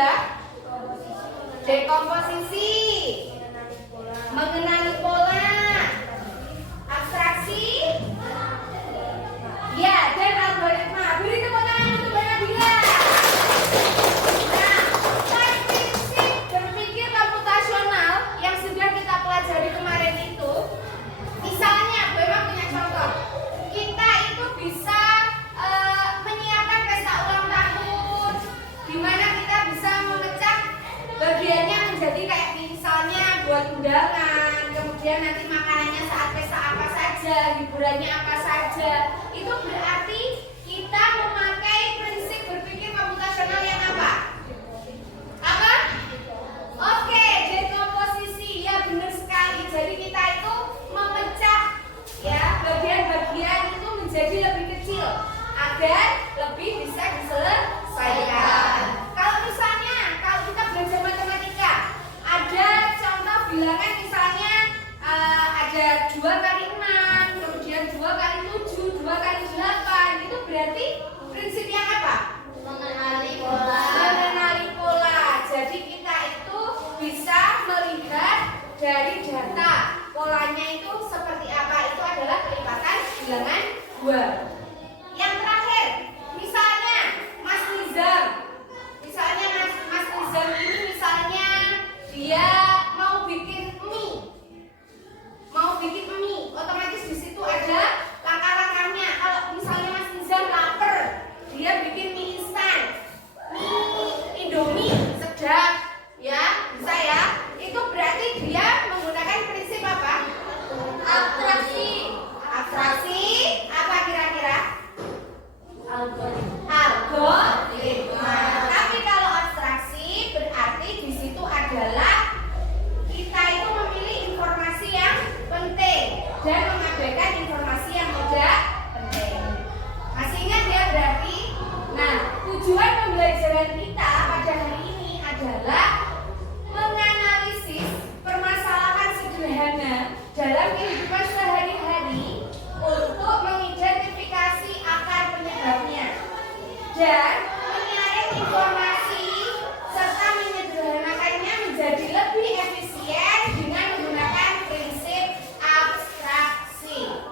Nadila? Dekomposisi, mengenali pola, abstraksi, ya, dan algoritma. Beri tepuk tangan untuk Mbak Nadila. Nah, prinsip berpikir komputasional yang sudah kita pelajari kemarin itu, misalnya, gue mau punya contoh. Kita itu bisa menyiapkan pesta ulang tahun, di mana kita bisa memecah bagiannya menjadi kayak misalnya buat undangan, kemudian nanti makanannya saat pesta apa saja, hiburannya apa saja. Itu berarti kita memakai prinsip berpikir komputasional yang apa? Apa? Oke, dekomposisi. Ya, benar sekali. Jadi kita itu memecah ya bagian-bagian itu menjadi lebih kecil agar lebih bisa diselesaikan. Kalau misalnya kalau kita belajar matematika, ada contoh bilangan misalnya ada 2 kali 6, kemudian 2 kali 7, 2 kali 8. Itu berarti prinsipnya apa? Mengenali pola. Mengenali pola. Jadi kita itu bisa melihat dari data polanya itu seperti apa. Itu adalah kelipatan bilangan 2. Yang terakhir, misalnya Mas Nizam. Misalnya Mas Nizam ini misalnya dia mau bikin mie. Otomatis di situ ada langkah-langkahnya. Kalau misalnya Mas Nizam lapar, dia bikin mie instan. Mie Indomie sedap, ya, bisa ya. Itu berarti dia menggunakan prinsip apa? Abstraksi. Abstraksi apa kira-kira? Algoritma. Tapi kalau abstraksi berarti di situ adalah kita itu memilih informasi yang penting dan mengabaikan informasi yang tidak penting. Masih ingat ya berarti? Nah, tujuan pembelajaran kita pada hari ini adalah menganalisis permasalahan sederhana dalam kehidupan sehari-hari untuk mengidentifikasi akar penyebabnya dan menyaring informasi serta menyederhanakannya menjadi lebih efisien dengan menggunakan prinsip abstraksi.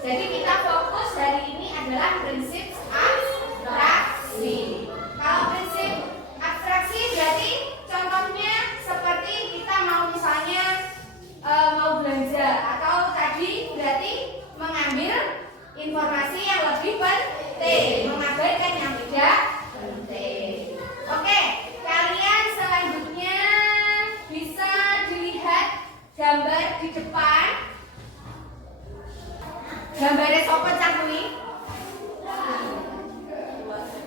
Jadi kita fokus hari ini adalah prinsip abstraksi. Kalau prinsip abstraksi berarti contohnya seperti kita mau misalnya mau belanja, atau tadi berarti mengambil informasi yang lebih penting, mengabaikan yang tidak penting. Oke, kalian selanjutnya bisa dilihat gambar di depan. Gambarnya sopo cakui?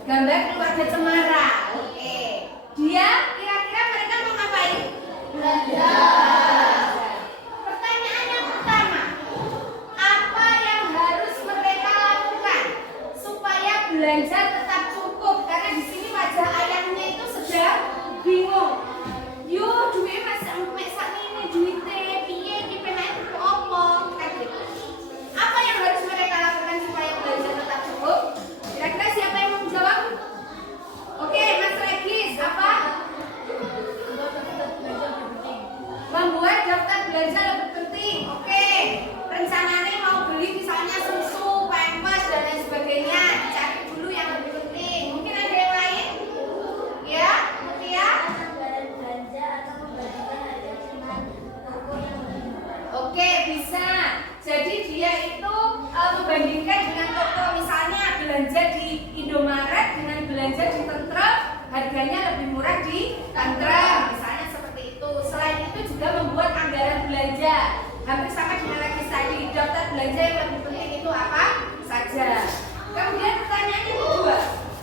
Gambar keluarga Cemara. Oke. Dia kira-kira mereka mau ngapain? Belanja. Pertanyaan yang pertama, apa yang harus mereka lakukan supaya belanja tetap cukup? Karena di sini wajah ayahnya itu sedang bingung. Yo, duit sampai saat ini duitnya piye di pengen opo? Apa yang harus mereka lakukan supaya belanja tetap cukup? Kira-kira siapa yang mau menjawab? Oke, Mas Regis, apa? Membuat daftar belanja lebih penting. Oke, rencananya mau beli misalnya susu, pampers dan lain sebagainya. Dicari dulu yang lebih penting. Mungkin ada yang lain? Ya, Mutia? Oke, bisa. Jadi dia itu membandingkan dengan toko, misalnya belanja di Indomaret dengan belanja di Tentrem, harganya lebih murah di Tentrem, misalnya seperti itu. Selain itu juga membuat anggaran belanja, hampir sama dengan lagi tadi, daftar belanja yang lebih penting itu apa saja. Kemudian pertanyaan yang kedua,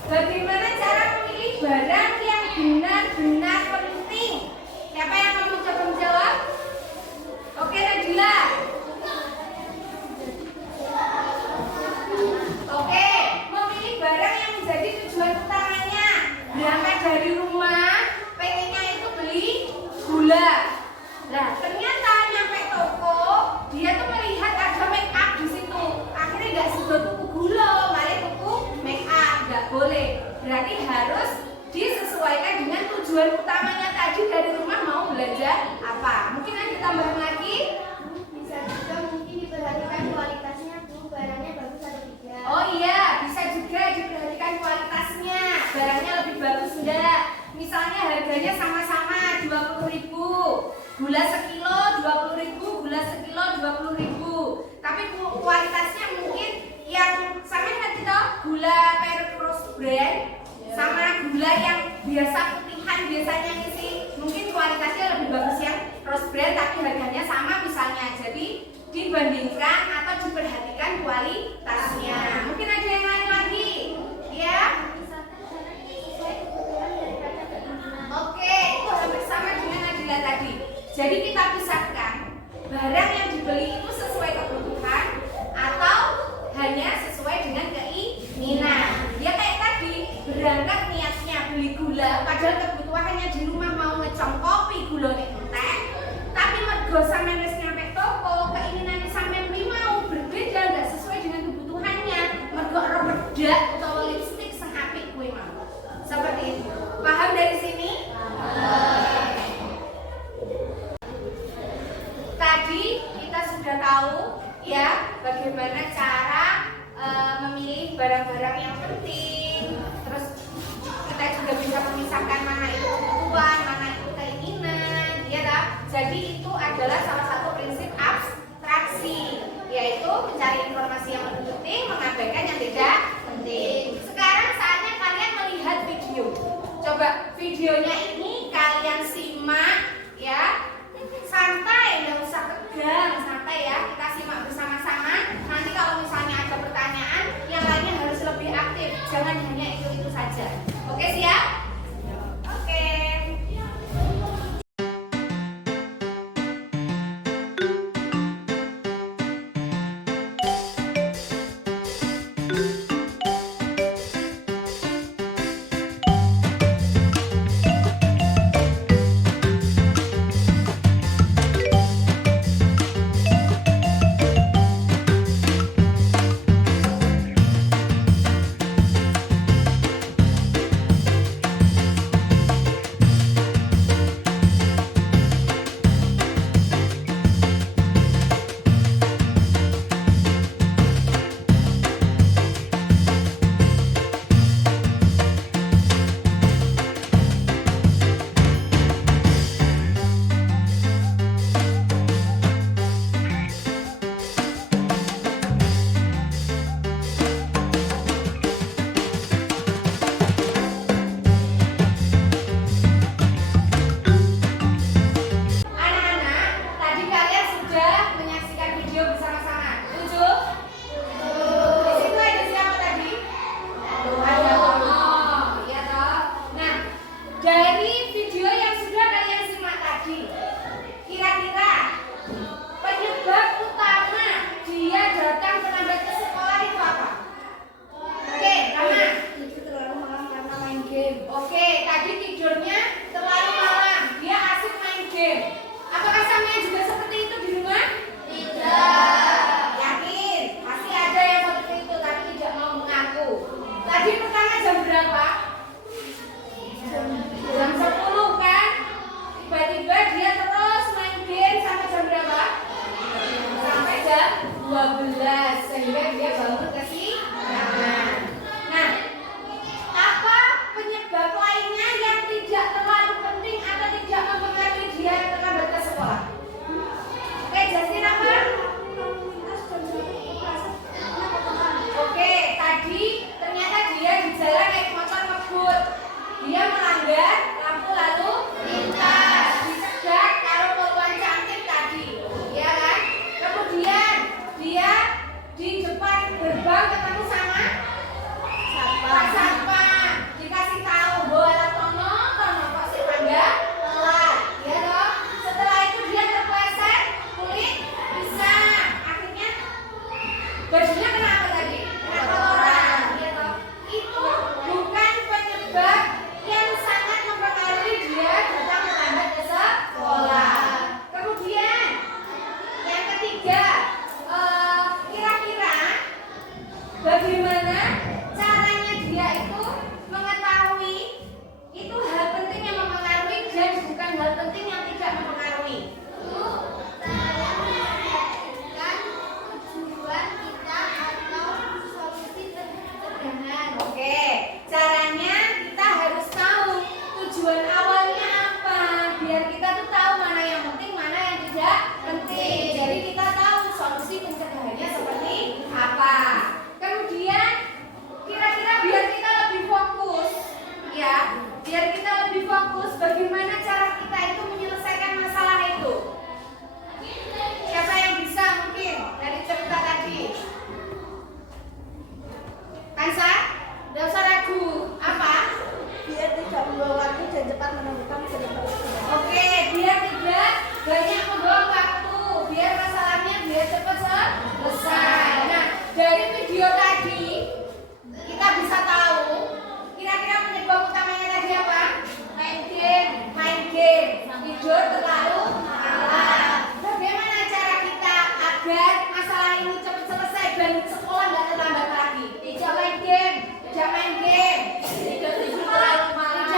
bagaimana cara memilih barang yang benar-benar penting? Siapa yang mau coba menjawab? Oke, Nadila. Oke, memilih barang yang menjadi tujuan utamanya. Berangkat dari rumah, pengennya itu beli gula. Nah, ternyata nyampe toko, dia tuh melihat ada make up di situ. tujuan utamanya tadi dari rumah mau belajar apa? Mungkin ada tambahan lagi? Bisa juga mungkin diperhatikan kualitasnya tuh, barangnya bagus atau tidak. Oh iya, bisa juga diperhatikan kualitasnya. Barangnya lebih bagus enggak? Misalnya harganya sama-sama 20.000. Gula sekilo 20.000, gula sekilo 20.000. Tapi kualitasnya mungkin yang sama tadi toh, gula Peru Cross Brand sama gula yang biasa putihan biasanya sih. Mungkin kualitasnya lebih bagus yang Cross Brand tapi harganya sama misalnya. Jadi dibandingkan atau diperhatikan kualitasnya. Mungkin ada yang lain lagi? Ya? Oke, itu hampir sama dengan Nadila tadi. Jadi kita pisahkan barang yang dibeli itu sesuai kebutuhan atau hanya sesuai dengan keinginan. Ya kayak tadi, berangkat niatnya beli gula padahal kebutuhannya di rumah mau ngecong kopi gula nek teh. Tapi mergo sampean wis nyampe toko, keinginannya sampean beli mau berbeda, enggak sesuai dengan kebutuhannya. Mergo ora bedak utawa lipstik sing apik kuwi mau. Seperti itu. Paham dari sini? Tadi kita sudah tahu ya bagaimana cara memilih barang-barang yang penting. Terus kita juga bisa memisahkan mana itu kebutuhan, mana itu keinginan, ya tak? Jadi itu adalah salah satu prinsip abstraksi, yaitu mencari informasi yang lebih penting, mengabaikan yang tidak penting. Sekarang saatnya kalian melihat video. Coba videonya ini kalian simak ya. Santai, nggak usah tegang, santai ya. Kita simak bersama-sama. Nanti kalau misalnya ada pertanyaan, yang lainnya harus lebih aktif. Jangan hanya itu saja. Oke, siap? Oke. banyak membuang waktu biar masalahnya biar cepat selesai. Nah, dari video tadi kita bisa tahu kira-kira penyebab utamanya tadi apa? Main game, tidur terlalu malam. Bagaimana cara kita agar masalah ini cepat selesai dan sekolah nggak terlambat lagi? Tidak main game, tidak tidur terlalu malam,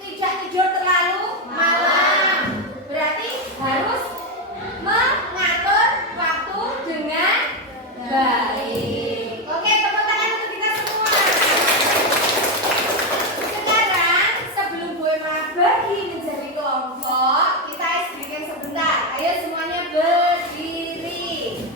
tidak tidur terlalu malam. Berarti harus mengatur waktu dengan baik. Oke, tepuk tangan untuk kita semua. Sekarang sebelum Bu Emma bagi menjadi kelompok, kita ice breaking sebentar. Ayo semuanya berdiri.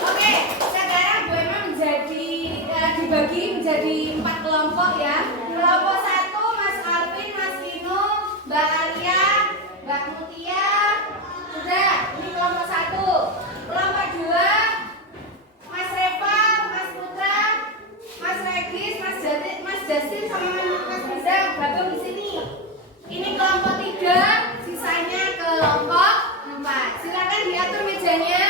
Oke, sekarang Bu Emma dibagi menjadi 4 kelompok ya. Kelompok 1 Mas Alvin, Mas Vino, Mbak Alia, Mbak Mutia. Sudah, ini kelompok 1. Kelompok 2 Mas Reva, Mas Putra, Mas Regis, Mas Justin sama Mas Rizal gabung di sini. Ini kelompok 3, sisanya kelompok 4. Silakan diatur mejanya.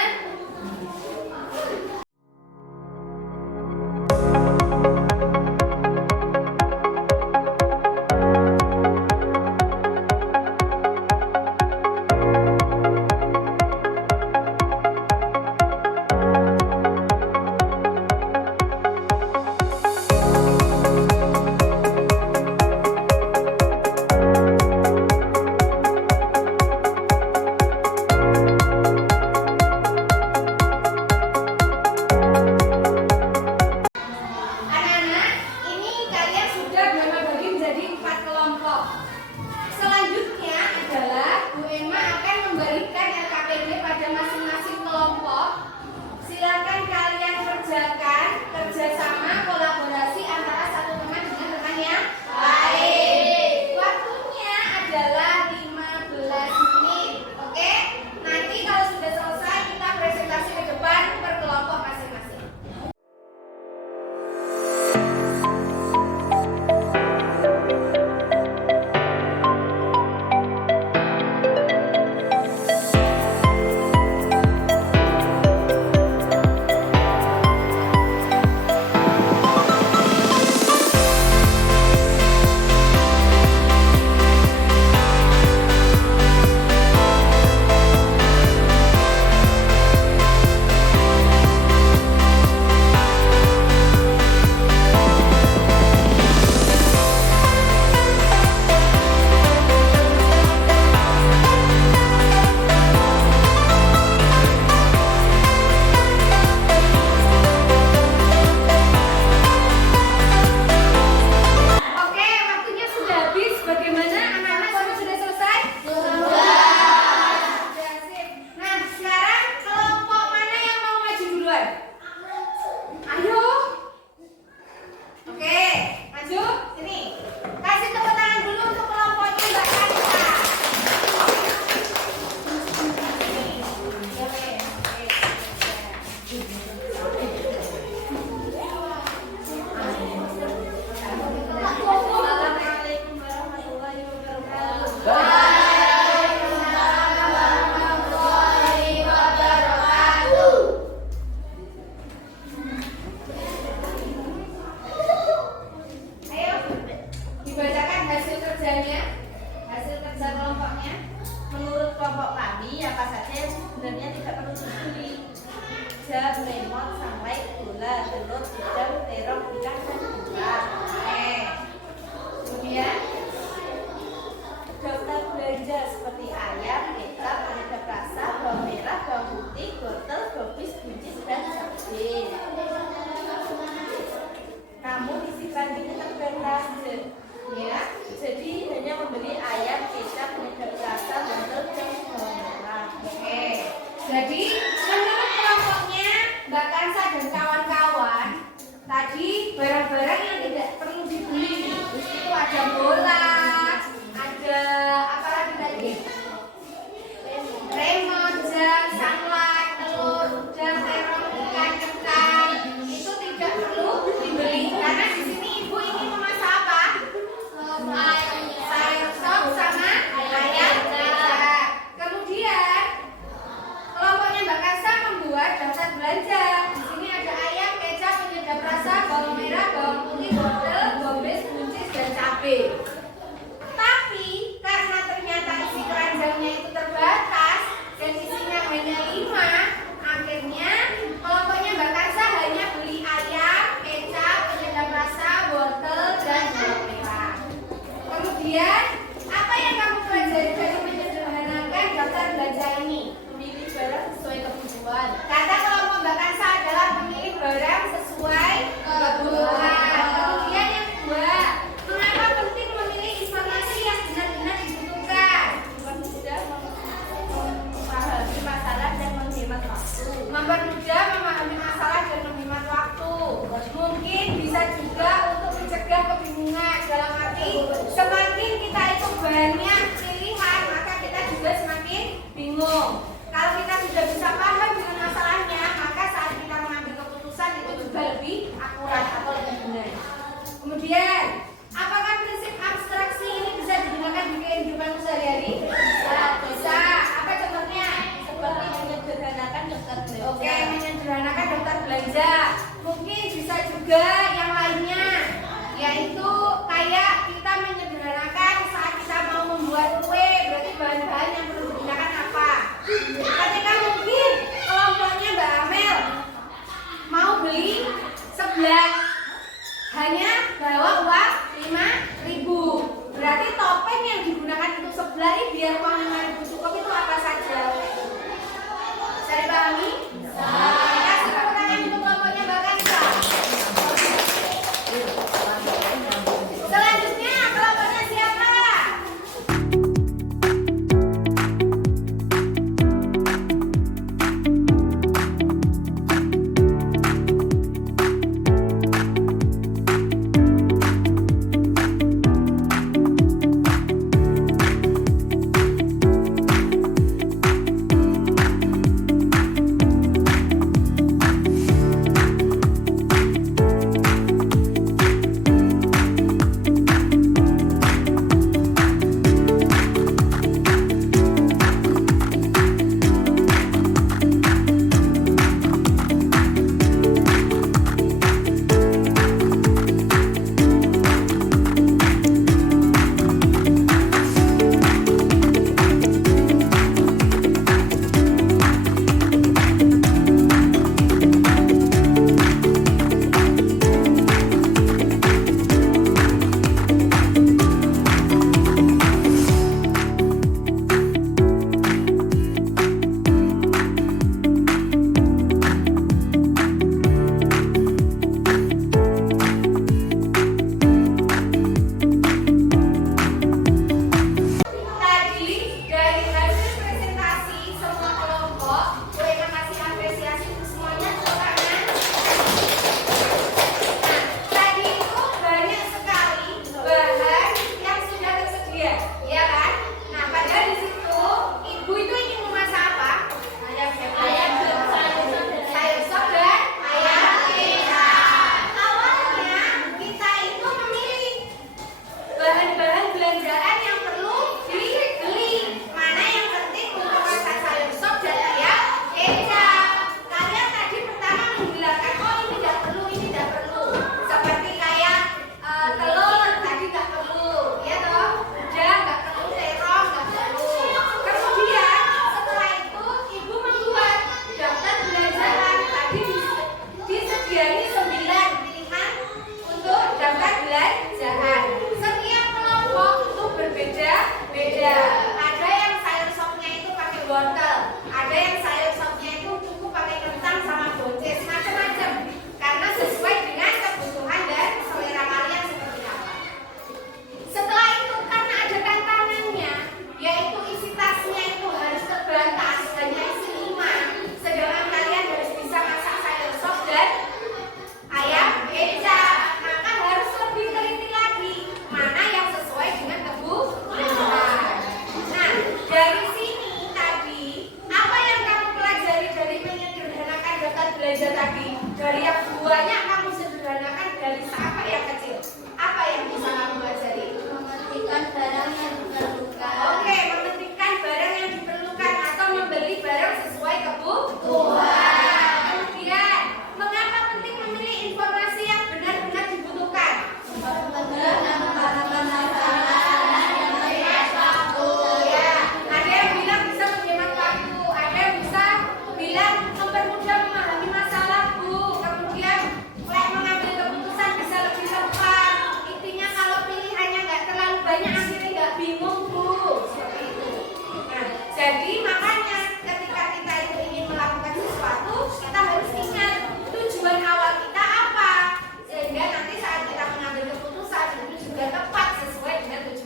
Kemudian, apa yang kamu pelajari dari menyederhanakan daftar belanja ini? Memilih barang sesuai kebutuhan. Kata kelompok Bakansa adalah memilih barang sesuai kebutuhan. Kemudian yang kedua, mengapa penting memilih informasi yang benar-benar dibutuhkan? Mempermudah memahami masalah dan menghemat waktu. Mempermudah memahami masalah dan menghemat waktu. Mungkin bisa juga untuk mencegah kebingungan. Dalam arti, semakin kita itu banyak pilihan, maka kita juga semakin bingung. Kalau kita sudah bisa paham dengan masalahnya, maka saat kita mengambil keputusan itu juga lebih akurat atau lebih benar. Kemudian, apakah prinsip abstraksi ini bisa digunakan di kehidupan sehari-hari? Bisa. Apa contohnya? Seperti menyederhanakan daftar belanja. Oke, menyederhanakan daftar belanja. Mungkin bisa juga yang lainnya, yaitu kayak kita menyederhanakan saat kita mau membuat kue, berarti bahan-bahan yang perlu digunakan apa? Ketika mungkin kelompoknya Mbak Amel mau beli seblak, hanya bawa uang 5.000. Berarti topeng yang digunakan untuk seblak ini biar uang 5.000 cukup itu apa saja? Saya dipahami? Kita tepuk tangan untuk kelompoknya Mbak Kansa. Selanjutnya kelompoknya siapa?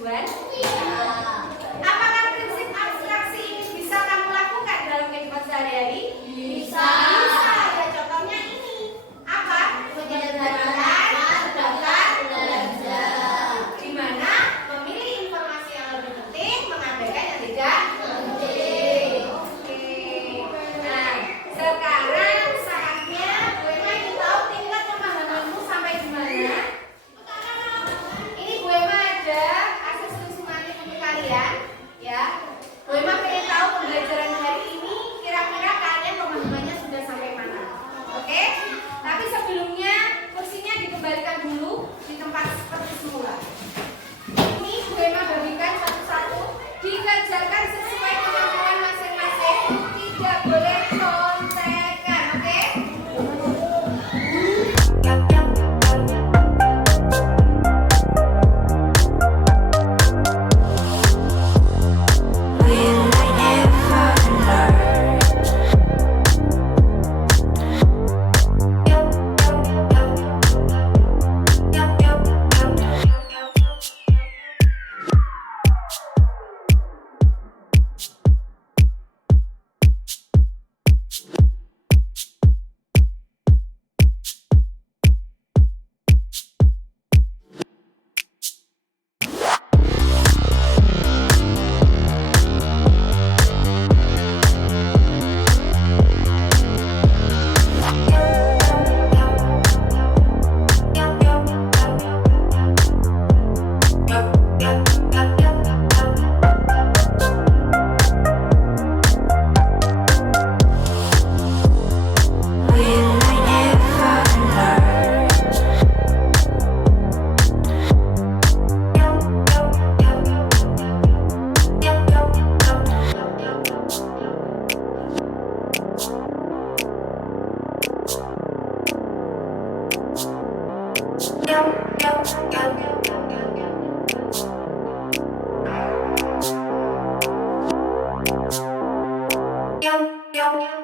tujuan? Apakah prinsip abstraksi ini bisa kamu lakukan dalam kehidupan sehari-hari? Bisa. Bisa. Ya, contohnya ini. Apa? Menyederhanakan daftar belanja. Di mana memilih informasi yang lebih penting, mengabaikan yang tidak penting. Oke. Nah, sekarang saatnya Bu Emma ingin tahu tingkat pemahamanmu sampai di mana? Ini Bu Emma ada asesmen sumatif untuk kalian, ya. Bu Emma pengen tahu pembelajaran hari ini kira-kira kalian pemahamannya sudah sampai mana. Oke? Tapi sebelumnya kursinya dikembalikan dulu di tempat seperti semula. Ini Bu Emma bagikan satu-satu, dikerjakan sesuai kemampuan masing-masing, tidak boleh contekan, oke? Will I ever learn? Will I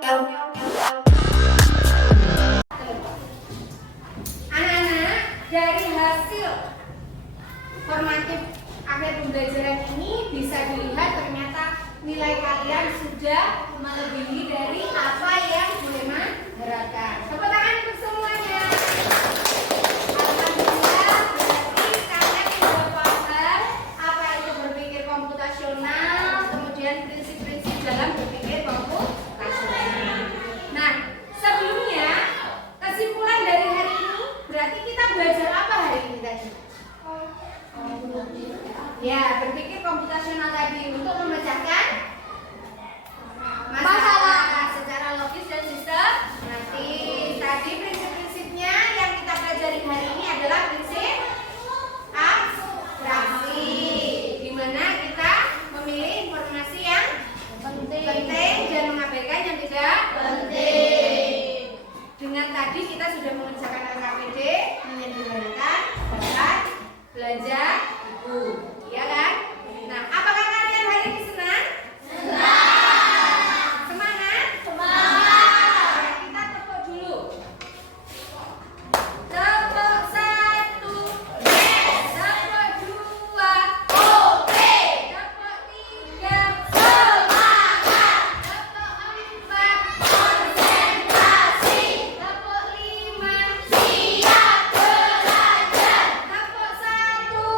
ever learn? Anak-anak, dari hasil formatif akhir pembelajaran ini bisa dilihat ternyata nilai kalian sudah melebihi dari apa yang Bu Emma harapkan. Tepuk tangan untuk semuanya. Alhamdulillah, berarti kalian sudah paham apa itu berpikir komputasional, kemudian prinsip-prinsip dalam berpikir komputasional. Nah, sebelumnya kesimpulan dari hari ini berarti kita belajar apa hari ini tadi? Ya, berpikir komputasional tadi untuk memecahkan masalah secara logis dan sistematis. Tadi prinsip-prinsipnya yang kita pelajari hari ini adalah prinsip abstraksi, di mana kita memilih informasi yang penting dan mengabaikan yang tidak penting. Dengan tadi kita sudah mengerjakan LKPD, menyederhanakan daftar belanja ibu, ya kan? Nah, apakah kalian hari ini senang? Senang. Semangat? Semangat. Kita tepuk dulu. Tepuk satu, yes. Tepuk dua, oke. Tepuk tiga, semangat. Tepuk empat, konsentrasi. Tepuk lima, siap belajar. Tepuk satu,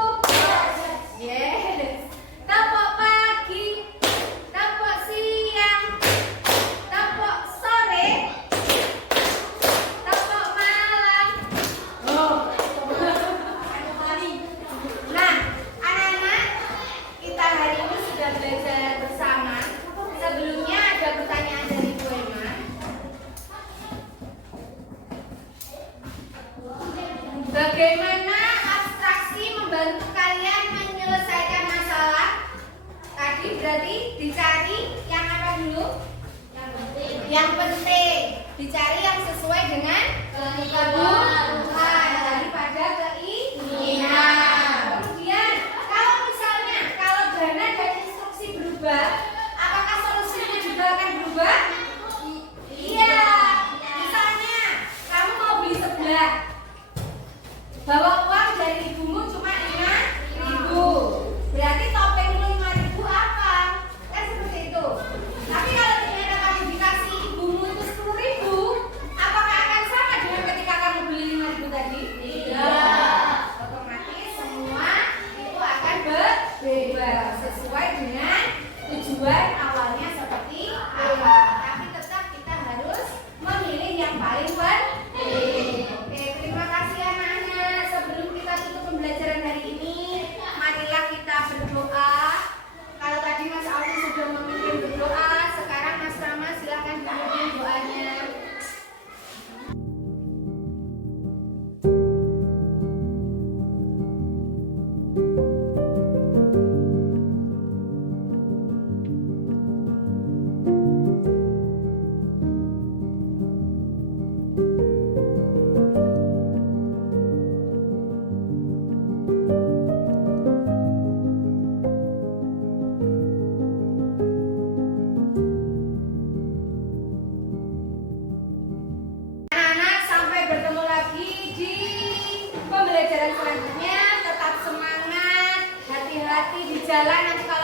yes. Tepuk pagi, tepuk siang, tepuk sore, tepuk malam. Nah, anak-anak, kita hari ini sudah belajar bersama. Sebelumnya ada pertanyaan dari Bu Emma. Bagaimana abstraksi membantu kalian menyelesaikan masalah? Tadi berarti dicari yang apa dulu? Yang penting. Dicari yang sesuai dengan kebutuhan daripada keinginan. Kemudian, kalau misalnya kalau dana dan instruksi berubah, apakah solusinya juga akan berubah? Iya. Misalnya, kamu mau beli sebelah, bawa uang dari ibumu cuma 5.000. sesuai dengan tujuan awalnya seperti apa. Tapi tetap kita harus memilih yang paling penting. Oke, terima kasih anak-anak. Sebelum kita tutup pembelajaran hari ini, marilah kita berdoa. Kalau tadi Mas Alvin sudah memimpin berdoa, sekarang Mas Rama silahkan dipimpin doanya. Anak-anak, sampai bertemu lagi di pembelajaran selanjutnya. Tetap semangat, hati-hati di jalan. Nanti kalau